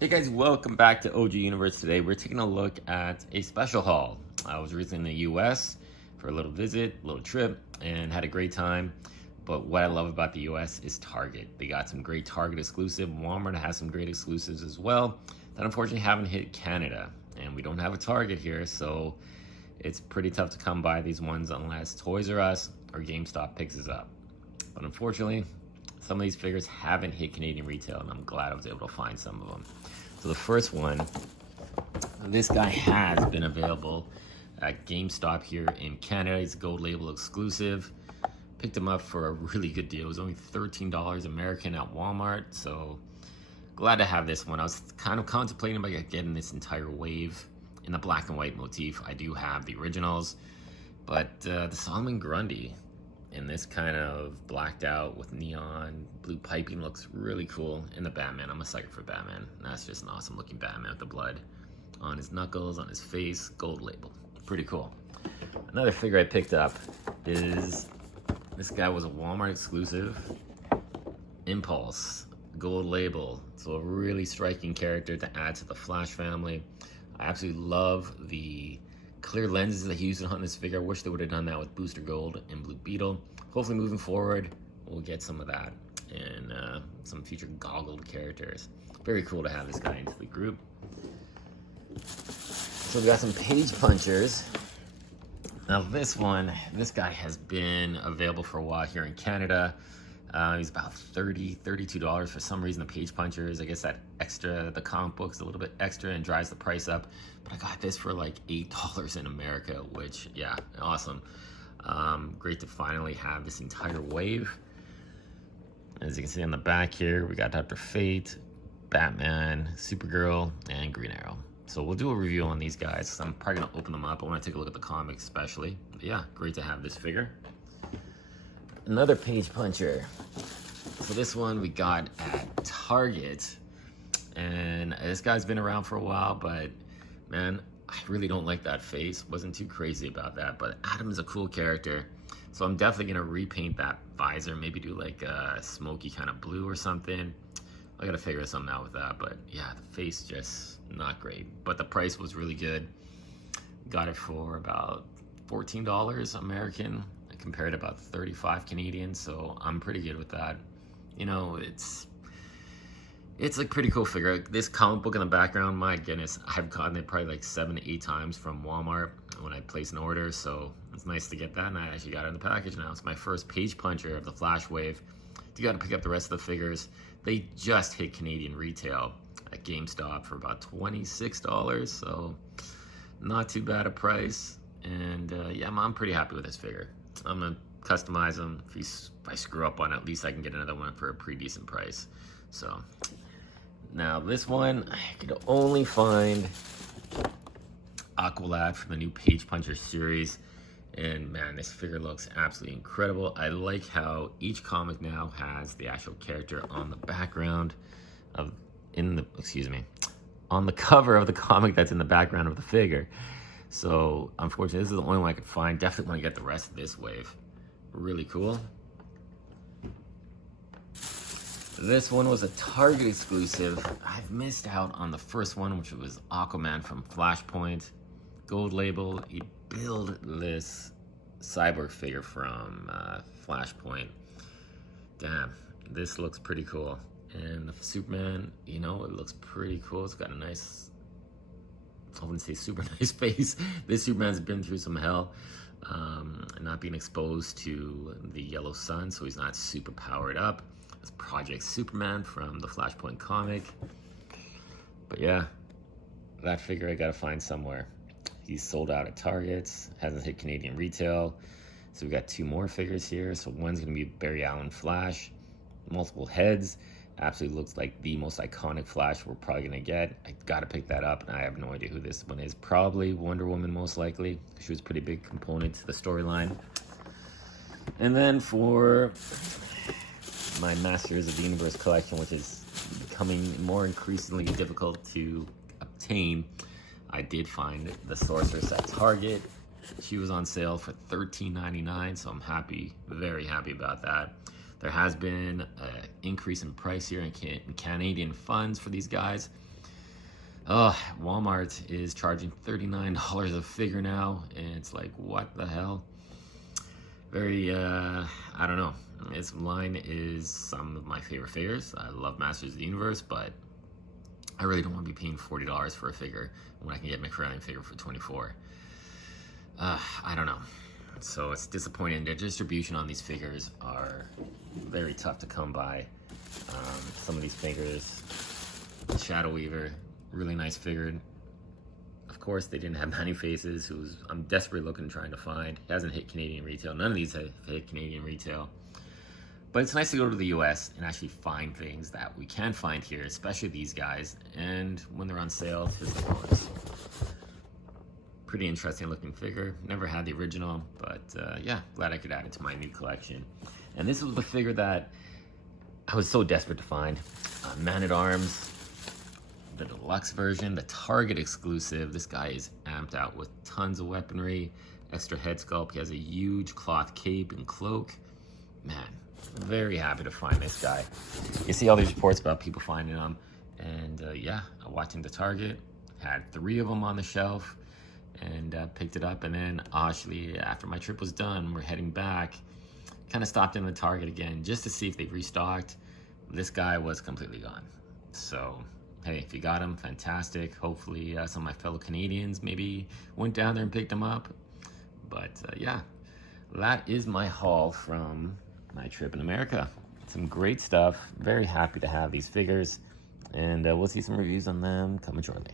Hey guys, welcome back to OG Universe. Today we're taking a look at a special haul. I was recently in the US for a little visit, a little trip, and had a great time. But what I love about the US is Target. They got some great Target exclusive. Walmart has some great exclusives as well that unfortunately haven't hit Canada. And we don't have a Target here, so it's pretty tough to come by these ones unless Toys R Us or GameStop picks us up. But unfortunately, some of these figures haven't hit Canadian retail, and I'm glad I was able to find some of them. So the first one, this guy has been available at GameStop here in Canada. He's a gold label exclusive. Picked him up for a really good deal. It was only $13 American at Walmart, so glad to have this one. I was kind of contemplating about getting this entire wave in the black and white motif. I do have the originals, but the Solomon Grundy in this kind of blacked out with neon blue piping looks really cool. In the Batman, I'm a sucker for Batman. That's just an awesome looking Batman with the blood on his knuckles, on his face, gold label. Pretty cool. Another figure I picked up is, this guy was a Walmart exclusive, Impulse, gold label. So a really striking character to add to the Flash family. I absolutely love the clear lenses that he used on this figure. I wish they would have done that with Booster Gold and Blue Beetle. Hopefully moving forward, we'll get some of that and some future goggled characters. Very cool to have this guy into the group. So we got some page punchers. Now this guy has been available for a while here in Canada. He's about $32 for some reason. The page punchers, I guess that extra, the comic book's a little bit extra and drives the price up. But I got this for like $8 in America, which, yeah, awesome. Great to finally have this entire wave. As you can see on the back here, we got Dr. Fate, Batman, Supergirl, and Green Arrow. So we'll do a review on these guys. I'm probably gonna open them up. I wanna take a look at the comics especially. But yeah, great to have this figure. Another page puncher. So this one we got at Target, and this guy's been around for a while, but man, I really don't like that face. Wasn't too crazy about that, but Adam's a cool character, so I'm definitely gonna repaint that visor, maybe do like a smoky kind of blue or something. I gotta figure something out with that, but yeah, the face just not great, but the price was really good. Got it for about $14 American, compared to about 35 Canadian, so I'm pretty good with that. You know, it's a pretty cool figure. This comic book in the background, my goodness, I've gotten it probably like 7 to 8 times from Walmart when I place an order, so it's nice to get that, and I actually got it in the package now. It's my first page puncher of the Flash Wave. You got to pick up the rest of the figures. They just hit Canadian retail at GameStop for about $26, so not too bad a price. And yeah, I'm pretty happy with this figure. I'm gonna customize them. If I screw up on it, at least I can get another one for a pretty decent price. So now this one, I could only find Aqualad from the new Page Puncher series. And man, this figure looks absolutely incredible. I like how each comic now has the actual character on the background of, on the cover of the comic that's in the background of the figure. So unfortunately, this is the only one I could find. Definitely want to get the rest of this wave. Really cool. This one was a Target exclusive. I've missed out on the first one, which was Aquaman from Flashpoint. Gold label. You build this cyborg figure from Flashpoint. Damn, this looks pretty cool. And the Superman, you know, it looks pretty cool. It's got a nice, I wouldn't say super nice face. This Superman's been through some hell, not being exposed to the yellow sun, so he's not super powered up. It's Project Superman from the Flashpoint comic. But yeah, that figure I gotta find somewhere. He's sold out at Targets, hasn't hit Canadian retail. So we got 2 more figures here. So one's gonna be Barry Allen Flash, multiple heads. Absolutely looks like the most iconic Flash we're probably gonna get. I gotta pick that up, and I have no idea who this one is. Probably Wonder Woman, most likely. She was a pretty big component to the storyline. And then for my Masters of the Universe collection, which is becoming more increasingly difficult to obtain, I did find the Sorceress at Target. She was on sale for $13.99, so I'm happy, very happy about that. There has been an increase in price here in Canadian funds for these guys. Walmart is charging $39 a figure now, and it's like, what the hell? Very, I don't know. This line is some of my favorite figures. I love Masters of the Universe, but I really don't want to be paying $40 for a figure when I can get McFarlane figure for $24. I don't know. So it's disappointing. The distribution on these figures are very tough to come by. Some of these figures, Shadow Weaver, really nice figure. Of course, they didn't have Manny Faces, who's I'm desperately looking, trying to find. He hasn't hit Canadian retail. None of these have hit Canadian retail. But it's nice to go to the US and actually find things that we can find here, especially these guys. And when they're on sale, here's the ones. Pretty interesting looking figure. Never had the original, but yeah, glad I could add it to my new collection. And this was the figure that I was so desperate to find. Man-at-Arms, the deluxe version, the Target exclusive. This guy is amped out with tons of weaponry, extra head sculpt. He has a huge cloth cape and cloak. Man, very happy to find this guy. You see all these reports about people finding them, and yeah, watching the Target, had 3 of them on the shelf, and picked it up. And then actually, after my trip was done, we're heading back, kind of stopped in the Target again just to see if they've restocked. This guy was completely gone. So hey, if you got him, fantastic. Hopefully some of my fellow Canadians maybe went down there and picked him up. But yeah, that is my haul from my trip in America. Some great stuff. Very happy to have these figures, and we'll see some reviews on them coming shortly.